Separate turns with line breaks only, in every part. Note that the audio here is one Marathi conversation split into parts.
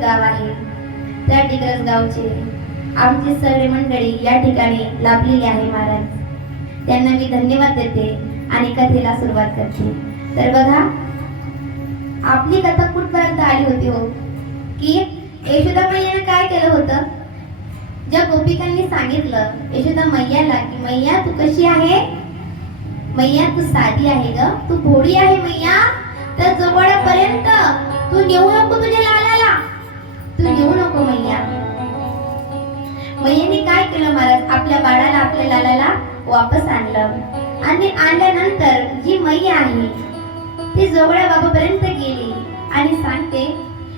गाव आहे. त्या डिग्रस गावचे आमचे सगळी मंडळी या ठिकाणी लाभलेली आहे महाराज. त्यांना मी धन्यवाद देते आणि कथेला सुरुवात करते. तर बघा आपली कथा कुठपर्यंत आली होती हो? की यशोदा मैयाने काय केलं होतं? ज्या गोपिकांनी सांगितलं यशोदा मैयाला की मैया तू कशी आहे? मैया तू साधी आहे ग. तू भोळी आहे मैया. तर जवळपर्यंत तू नेऊ नको तुझ्या लालाला. तू नेऊ नको मैया. मैयाने काय केलं महाराज? आपल्या बाळाला आपल्या लालाला वापस आणलं. आणि आणल्यानंतर जी मैया आहे ती जवळ बाबापर्यंत गेली. आणि सांगते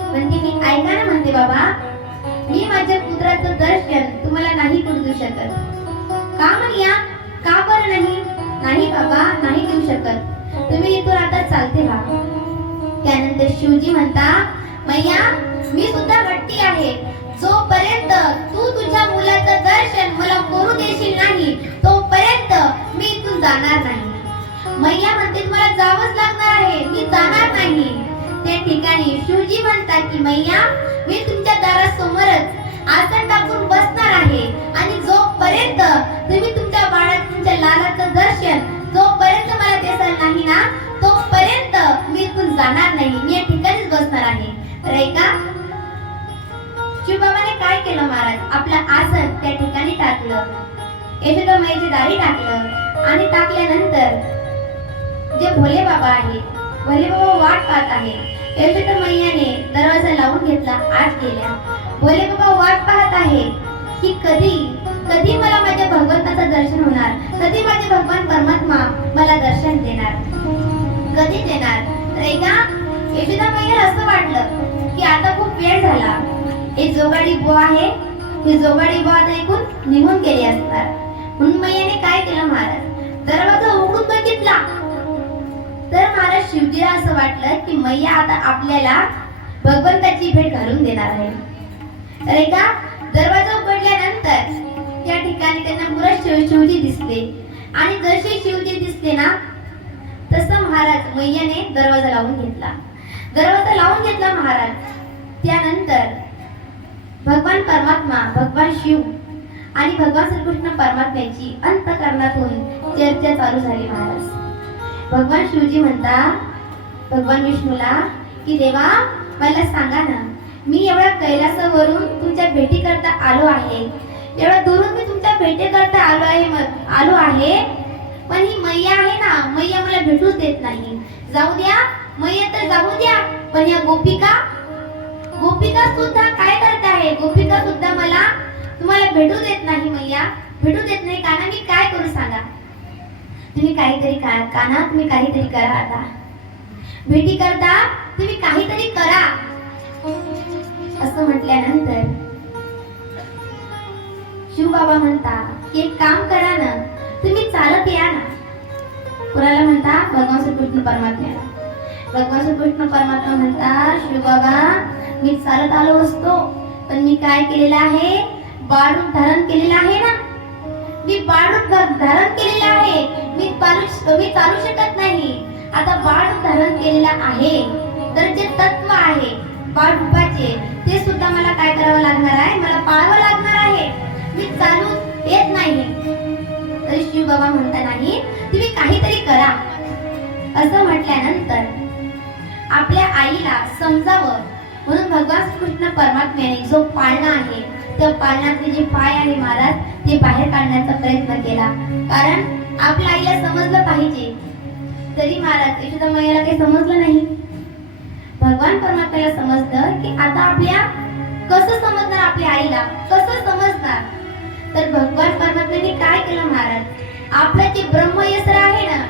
म्हणते मी ऐका ना म्हणते बाबा मी माझ्या पुत्राचं दर्शन तुम्हाला नाही करू देऊ शकत. का म्हणया का बरं नाही? नाही बाबा नाही देऊ शकत. तुम्ही इथून आता चालते राहा त्यानंतर शिवजी म्हणता मैया मी सुद्धा भट्टी आहे. जोपर्यंत तू तुझ्या मुलाचं दर्शन मला करू देशील नाही तोपर्यंत मी इथून जाणार नाही. मैया म्हणते मला जावंच लागणार आहे. मी जाणार नाही. त्या ठिकाणी शिवजी म्हणतात की मैया मी तुमच्या दारासमोरच बाबा आहे भोले बाबा वाट पाहत आहे यशोदा मैयाने दरवाजा लावून घेतला आत गेल्या. भोले बाबा वाट पाहत आहे की कधी कधी मला माझ्या भगवंताचं दर्शन होणार? कधी माझे भगवान परमात्मा मला दर्शन देणार? कधी देणार? तर यशोदा मैयाला असं वाटलं की आता खूप वेळ झाला. हे जोगाडी बुवा आहे. ही जोगाडी बुवा आता ऐकून निघून गेली असणार म्हणून मैयाने काय केलं महाराज? दरवाजा उघडून बघितला. तर महाराज शिवजीला असं वाटलं की मैया आता आपल्याला भगवंताची भेट घालून देणार आहे. तर एका दरवाजा उघडल्यानंतर त्या ठिकाणी त्यांना पुरा शिव शिवजी दिसले. आणि जसे शिवजी दिसले ना तसं महाराज मैयाने दरवाजा लावून घेतला. दरवाजा लावून घेतला महाराज. त्यानंतर भगवान परमात्मा भगवान शिव आणि भगवान श्रीकृष्ण परमात्म्याची अंतकरणातून चर्चा चालू झाली महाराज. भगवान शिवजी म्हणता भगवान विष्णूला की देवा मला सांगा ना मी एवढ्या कैलासावरून तुमच्या भेटी करता आलो आहे. एवढ्या दुरून मी तुमच्या भेटी करता आलो आहे आलो आहे. पण ही मैया आहे ना मैया मला भेटूच देत नाही. जाऊ द्या मैया तर जाऊ द्या पण या गोपिका गोपिका सुद्धा काय करत आहे? गोपिका सुद्धा मला तुम्हाला भेटू देत नाही मैया भेटू देत नाही. कारण मी काय करू सांगा? तुम्ही काहीतरी का काना तुम्ही काहीतरी करा आता. भेटी करता तुम्ही काहीतरी करा. असं म्हटल्यानंतर शिवबाबा म्हणता की एक काम करा ना तुम्ही चालत या ना. कुणाला म्हणता भगवान श्रीकृष्ण परमात्म्याला. भगवान श्रीकृष्ण परमात्मा म्हणता शिवबाबा मी चालत आलो असतो पण मी काय केलेलं आहे? बाळून धारण केलेलं आहे ना? मी बाळूक धारण केलेलं आहे. मी चालू मी चालू शकत नाही. आता बाळ धारण केलेला आहे. तर जे तत्व आहे बाळ रूपाचे ते सुद्धा मला काय करावं लागणार आहे? मला पाळावं लागणार आहे. मी चालू येत नाही. तरी शिव बाबा म्हणता नाही तुम्ही काहीतरी करा. असं म्हटल्यानंतर आपल्या आईला समजावं. म्हणून भगवान कृष्ण परमात्म्याने जो पाळणा आहे त्या पाळण्यातले जे पाय आहे महाराज ते बाहेर काढण्याचा प्रयत्न केला. कारण आपल्या आईला समजलं पाहिजे. तरी महाराज यशोदा मैयाला काही समजलं नाही. भगवान परमात्म्याला समजलं की आता आपल्या कसं समजणार आपल्या आईला? कसं समजणार? तर भगवान परमात्म्याने काय केलं महाराज? आपलं जे ब्रह्मयस्त्र आहे ना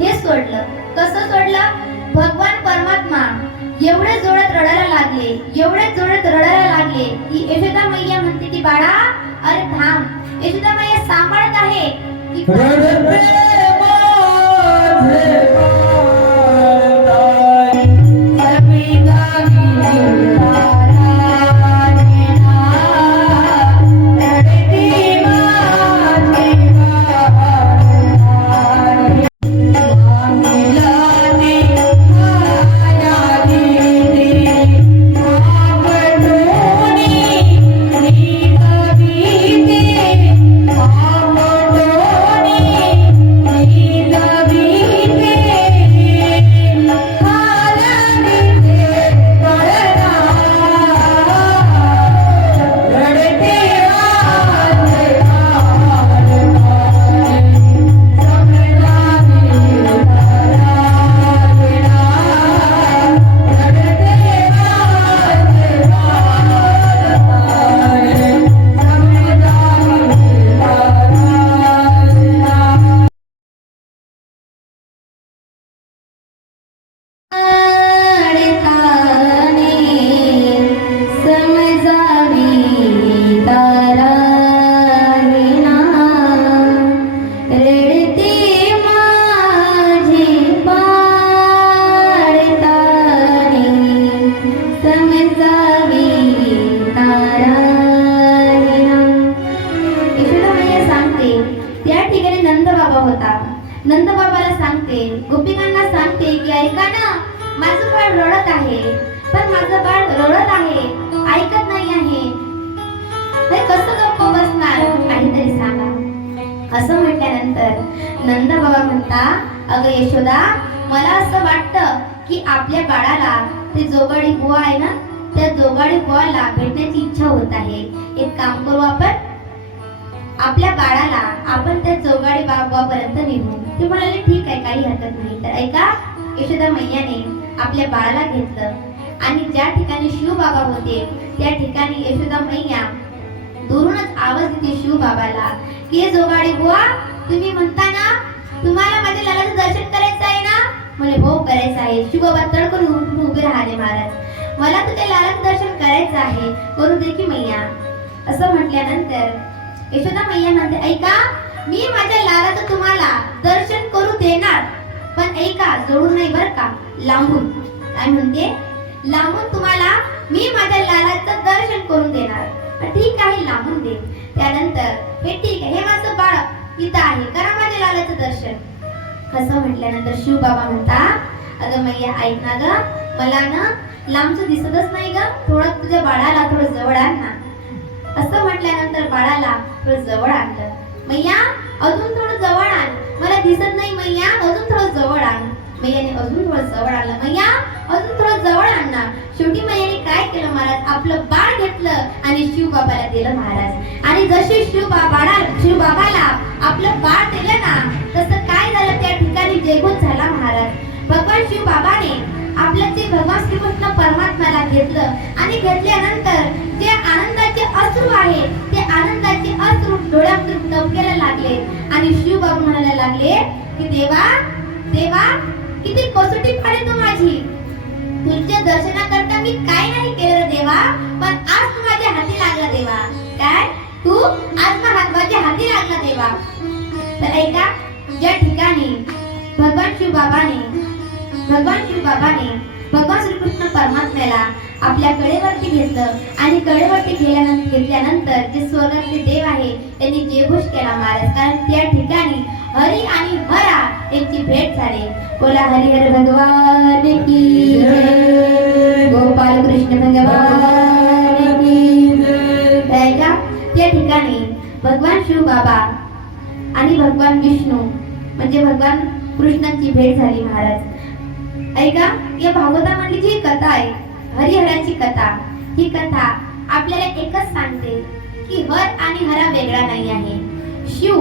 हे सोडलं. कसं सोडलं? भगवान परमात्मा एवढे जोडत रडायला लागले एवढे जोडत रडायला लागले. की यशोदा मैया म्हणते की बाळा अरे थांब. यशोदा मैया सांभाळत आहे. की त्या जोगाडी भेटण्याची इच्छा होत आहे. एक काम करू आपण? आपल्या बाळाला आपण त्या जोगाडी बाबापर्यंत नेऊ. ते म्हणाले ठीक आहे काही हरकत नाही. तर ऐका यशोदा मैयाने आपल्या बाळाला घेतलं आणि ज्या ठिकाणी शिव बाबा होते त्या ठिकाणी यशोदा मैया दुरूनच आवाज देते शिव बाबाला की "हे बुवा तुम्ही म्हणता ना तुम्हाला माझ्या लालाचं दर्शन करायचं आहे ना? म्हणे हो करायचं आहे. शिव बाबा तडकून उभे राहिले महाराज. मला तुझ्या लालाचं दर्शन करायचं आहे. करू दे की मैया. असं म्हटल्यानंतर यशोदा मैया म्हणते ऐका मी माझ्या लालाचं तुम्हाला दर्शन करू देणार पण ऐका जोडून नाही बर का लांबून. काय म्हणते लांबून तुम्हाला मी माझ्या लालाचं दर्शन करून देणार ठीक आहे लांबून दे. त्यानंतर हे ठीक आहे हे माझं बाळ इथं आहे करा माझ्या लालाचं दर्शन. असं म्हटल्यानंतर शिव बाबा म्हणता अगं मैया ऐक ना ग मला ना लांबचं दिसतच नाही ग. थोडं तुझ्या बाळाला थोडं जवळ आण ना. असं म्हटल्यानंतर बाळाला थोडं जवळ आणलं. मैया अजून थोडं जवळ आण. मला दिसत नाही मैया अजून थोडं जवळ आण. मैयाने अजून थोडं जवळ आणलं. मैया अजून थोडं जवळ आणणार शेवटी मैयाने काय केलं महाराज? आपलं बाळ घेतलं आणि शिव बाबाला दिलं महाराज. आणि जसे शिव बाबाला शिव बाबाला आपलं बाळ दिलं ना तसं काय झालं त्या ठिकाणी? जयभूत झाला. भगवान शिव बाबाने आपलं ते भगवान श्रीकृष्ण परमात्म्याला घेतलं. आणि घेतल्यानंतर जे आनंदाचे अश्रू आहे ते आनंदाचे अश्रू डोळ्यातून टपकायला लागले. आणि शिव बाबा म्हणायला लागले की देवा देवा किती कसोटी फाडे तू माझी. तुझ्या दर्शनाकरता मी काय नाही केलं देवा पण आज तू माझ्या हाती लागला देवा. काय? तू? आज माझ्या हाती लागला देवा. तर ऐका ज्या ठिकाणी भगवान शिव बाबाने भगवान शिव बाबाने भगवान श्रीकृष्ण परमात्म्याला आपल्या कडेवरती घेतलं आणि कडेवरती गेल्यानंतर घेतल्यानंतर जे स्वर्गातले देव आहे त्यांनी जयघोष केला महाराज. कारण त्या ठिकाणी हरी आणि हरा यांची भेट झाली. बोला हरिहर भगवान की गोपाल कृष्ण भगवान की ऐका त्या ठिकाणी भगवान शिव बाबा आणि भगवान विष्णू म्हणजे भगवान कृष्णांची भेट झाली महाराज. ऐका या भागवतामधली जी कथा आहे हरिहराची कथा ही कथा आपल्याला एकच सांगते की हर आणि हरा वेगळा नाही आहे. शिव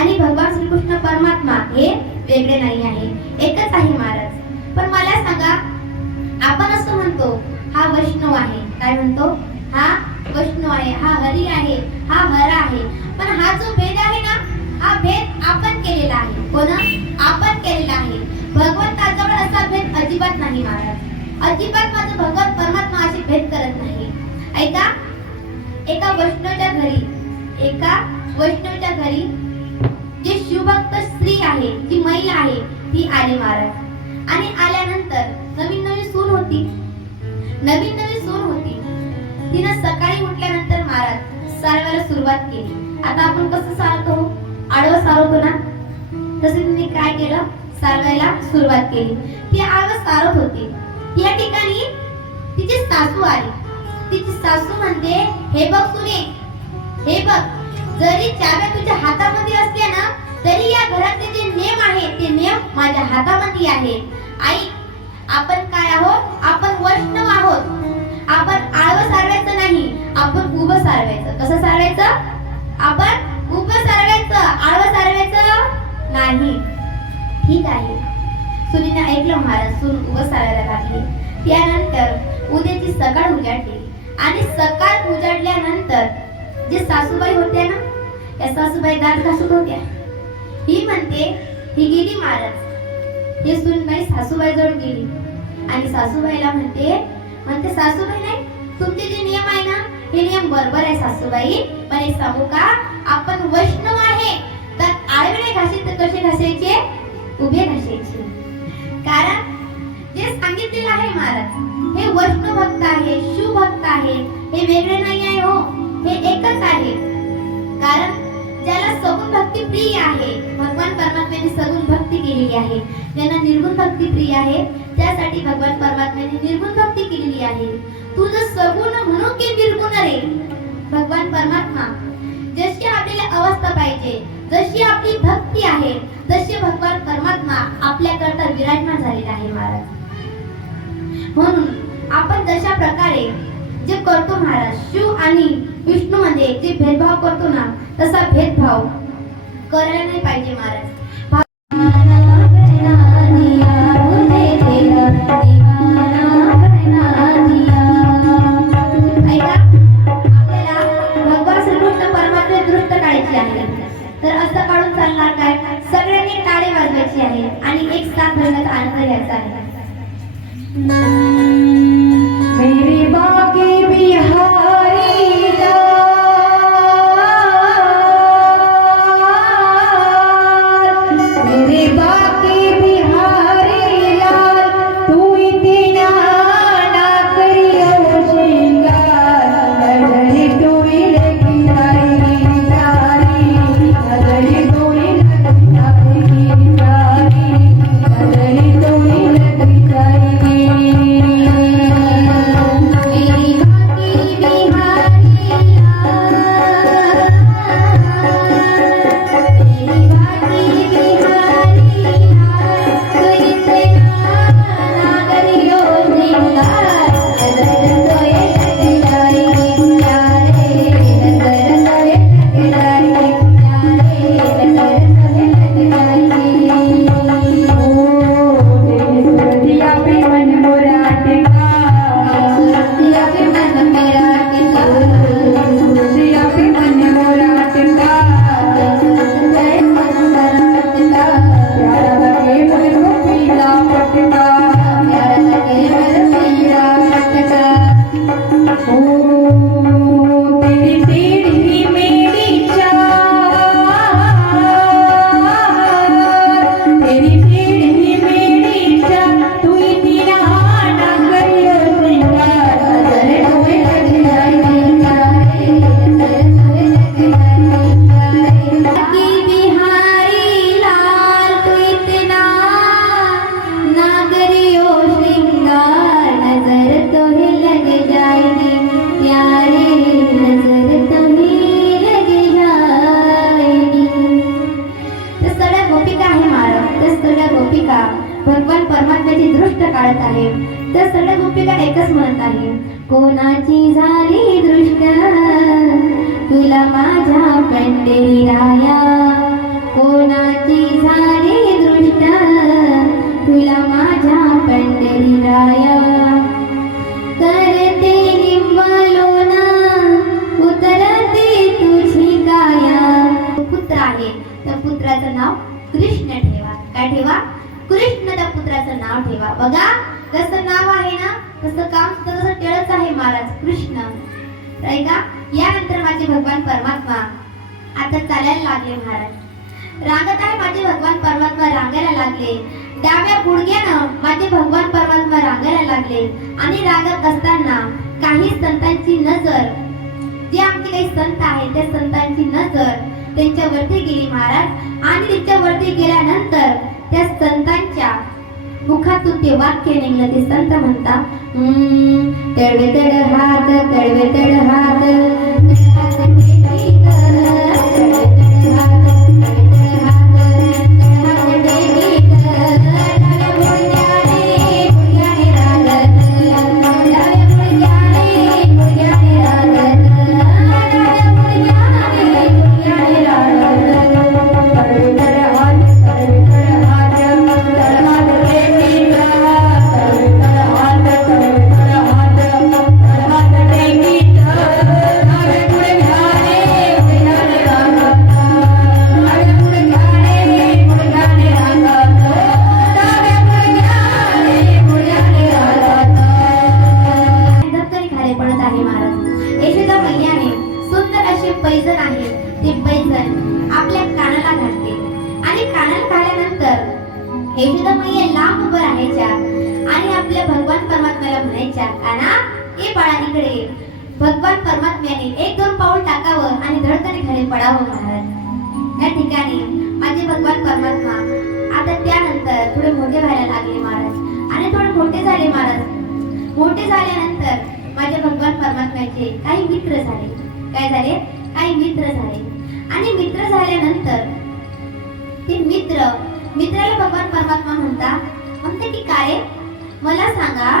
आणि भगवान श्रीकृष्ण परमात्मा हे वेगळे नाही आहे. एकच आहे महाराज. पण मला सांगा आपण असं म्हणतो हा वैष्णव आहे. काय म्हणतो? हा वैष्णव आहे हा हरी आहे हा हरा आहे. पण हा जो भेद आहे ना हा भेद आपण केलेला आहे. कोण? आपण केलेला आहे. भगवंताजवळ असा भेद अजिबात नाही महाराज. अजिबात माझं भगवत परमात्मा अशी भेद करत नाही. ऐका? एका वैष्णवच्या घरी एका वैष्णवच्या घरी जे शिवभक्त स्त्री आहे जी महिला आहे ती आली महाराज. आणि आल्यानंतर नवीन नवीन सून होती. नवीन नवीन सून होती. तिनं सकाळी उठल्यानंतर महाराज सारवायला सुरुवात केली. आता आपण कसं सारतो? आडवं सारवतो ना? तसे तिने काय केलं? सारवायला सुरुवात केली. ती आडवं सारत होती. या ठिकाणी तिची सासू आली. तिची सासू म्हणते हे बघ सुने हे बघ. जरी चाव्या तुझ्या हातामध्ये असल्या ना तरी या घरातले जे नियम आहे ते नियम माझ्या हातामध्ये आहे. आई आपण काय आहोत? आपण वैष्णव आहोत. आपण आळवं सारवायचं नाही आपण उभं सारवायचं. कसं सारवायचं? आपण उभं सारवायचं आळवं सारवायचं नाही. ठीक आहे. सुनीने ऐकलं महाराज सून उभं सारायला लागली. त्यानंतर उद्याची सकाळ उजाडली. आणि सकाळ उजाडल्यानंतर जे सासूबाई होत्या ना त्या सासूबाई दात घासत होत्या. ही म्हणते ही गेली महाराज. ही सुनबाई सासूबाई जवळ गेली. आणि सासूबाईला म्हणते म्हणते सासूबाई नाही तुमचे जे नियम आहे ना हे नियम बरोबर आहे सासूबाई. पण हे सांगू का आपण वैष्णव आहे. तर आडवे घासे तर कसे घासायचे? उभे घासायचे कारण जे सांगितलेलं आहे महाराज हे वैष्णव भक्त आहे शिव भक्त आहे हे वेगळे नाही आहे हो हे एकच आहे. कारण ज्याला सगुण भक्ती प्रिय आहे भगवान परमात्म्याने सगुण भक्ती केलेली आहे. ज्यांना निर्गुण भक्ती प्रिय आहे त्यासाठी भगवान परमात्म्याने निर्गुण भक्ती केलेली आहे. तू जर सगुण म्हणून की निर्गुण रे? भगवान परमात्मा जशी आपल्याला अवस्था पाहिजे जशी आपली भक्ती आहे तशी भगवान परमात्मा आपल्याकरता विराजमान झालेला आहे महाराज. म्हणून आपण जशा प्रकारे जे करतो महाराज शिव आणि विष्णू मध्ये जे भेदभाव करतो ना तसा भेदभाव करायला नाही पाहिजे महाराज. आहे. तर पुत्राचं नाव कृष्ण ठेवा. काय ठेवा? कृष्ण त्या पुत्राचं नाव ठेवा. बघा जसं नाव आहे ना? तसं काम सुद्धा तसं टेळच आहे महाराज. कृष्ण. नाही का? यानंतर माझे भगवान परमात्मा. आता चालायला लागले महाराज. रागत आहे माझे भगवान परमात्मा रांगायला लागले. डाव्या गुडघ्यानं माझे भगवान परमात्मा रांगायला लागले. आणि रागत असताना काही संतांची नजर जे आमचे काही संत आहेत त्या संतांची नजर त्यांच्यावरती गेली महाराज. आणि त्यांच्यावरती गेल्यानंतर त्या संतांच्या मुखातून ते वाक्य निघलं. ते संत म्हणता "हम्म, तडवे तड हात तडवे तड हात झाले. काय झाले? काही मित्र झाले. आणि मित्र झाल्यानंतर ते मित्र मित्राला भगवान परमात्मा म्हणता म्हणते की काय मला सांगा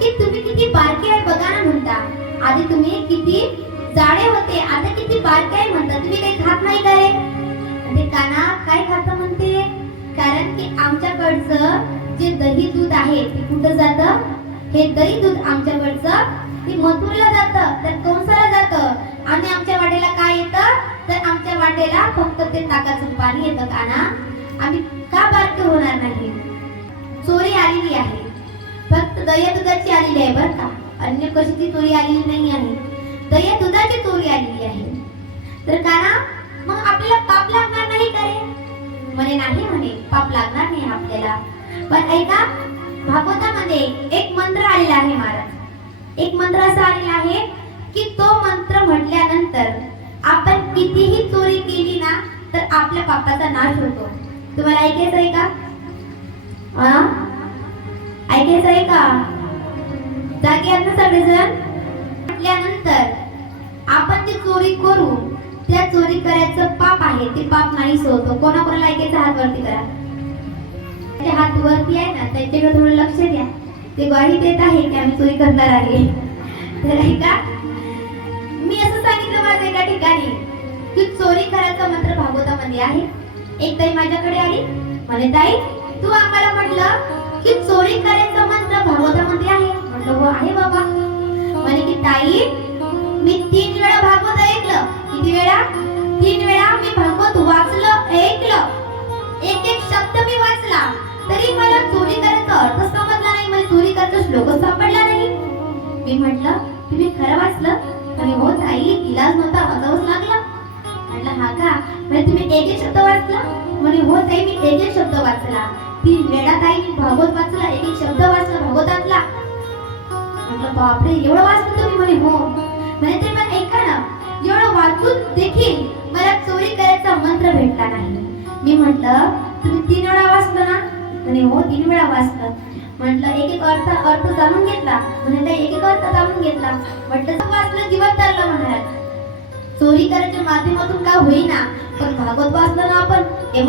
की तुम्ही किती बारके आहे बघा ना म्हणता. आधी तुम्ही किती जाडे होते आता किती बारके आहे म्हणता. तुम्ही काही खात नाही का रे? काना काय खात म्हणते? कारण की आमच्याकडचं जे दही दूध आहे ते कुठं जातं? हे दही दूध आमच्याकडचं ती मथुरला जातं तर कंसाला जातं. आणि आमच्या वाटेला काय येतं? तर आमच्या वाटेला फक्त ते ताकाचं पाणी येतं काना. आम्ही का बारके होणार नाही? चोरी आलेली आहे. फक्त दया दुधाची आलेली आहे बरं का? अन्य कशाची चोरी आलेली नाही आहे. दया दुधाची चोरी आलेली आहे. तर काना मग आपल्याला पाप लागणार नाही का म्हणे नाही म्हणे पाप लागणार नाही आपल्याला. पण ऐका भागवतामध्ये एक मंत्र आलेला आहे महाराज. एक मंत्र असा आलेला आहे की तो मंत्र म्हटल्यानंतर आपण कितीही चोरी केली ना तर आपल्या पापाचा नाश होतो. तुम्हाला ऐकायचं आहे का? ऐकायचं आहे का? जागे आहेत ना सगळेजण? म्हटल्यानंतर आपण ती चोरी करू त्या चोरी करायचं पाप आहे ते पाप नाही सोडतो. कोणाकोणाला ऐकायचं? हात वरती करा. हात वरती आहे ना त्यांच्याकडे थोडं लक्ष द्या. ते ग्वाही देत आहे की आम्ही चोरी करणार आहे? तर ऐका मी असं सांगितलं माझं एका ठिकाणी की चोरी करायचा मंत्र भागवतामध्ये आहे. एक ताई माझ्याकडे आली. म्हणे ताई तू आम्हाला म्हटलं की चोरी करायचा मंत्र भागवतामध्ये आहे. म्हटलं हो आहे बाबा. म्हणे की ताई मी तीन वेळा भागवत ऐकलं. किती वेळा? तीन वेळा मी भागवत वाचलं ऐकलं. एक एक शब्द मी वाचला. तरी मला चोरी करायचा अर्थ समजला नाही. मला चोरी करायचा श्लोक सापडला नाही. मी म्हटलं तुम्ही खरं वाचलं? म्हणे हो ताई इलाज नव्हता वाचावंच लागला. म्हटलं हा का? म्हणजे तुम्ही एक एक शब्द वाचला? म्हणे हो ताई मी एक एक शब्द वाचला. तीन वेळा ताई मी भागवत वाचला एक एक शब्द वाचला भागवतातला. म्हटलं बापरे एवढं वाचलं तुम्ही म्हणे हो. म्हणे ते मला ऐका ना. एवढं वाचून देखील मला चोरी करायचा मंत्र भेटला नाही. मी म्हटलं तुम्ही तीन वेळा वाचलं ना? म्हणे हो तीन वेळा वाचतात. म्हटलं एक एक अर्थ अर्थ जाणून घेतला. म्हणे एक एक अर्थ जाणून घेतला. म्हटलं वाचलं जीवन चाललं म्हणाल. चोरी करायच्या माध्यमातून का होईना पण भागवत वाचलं ना आपण हे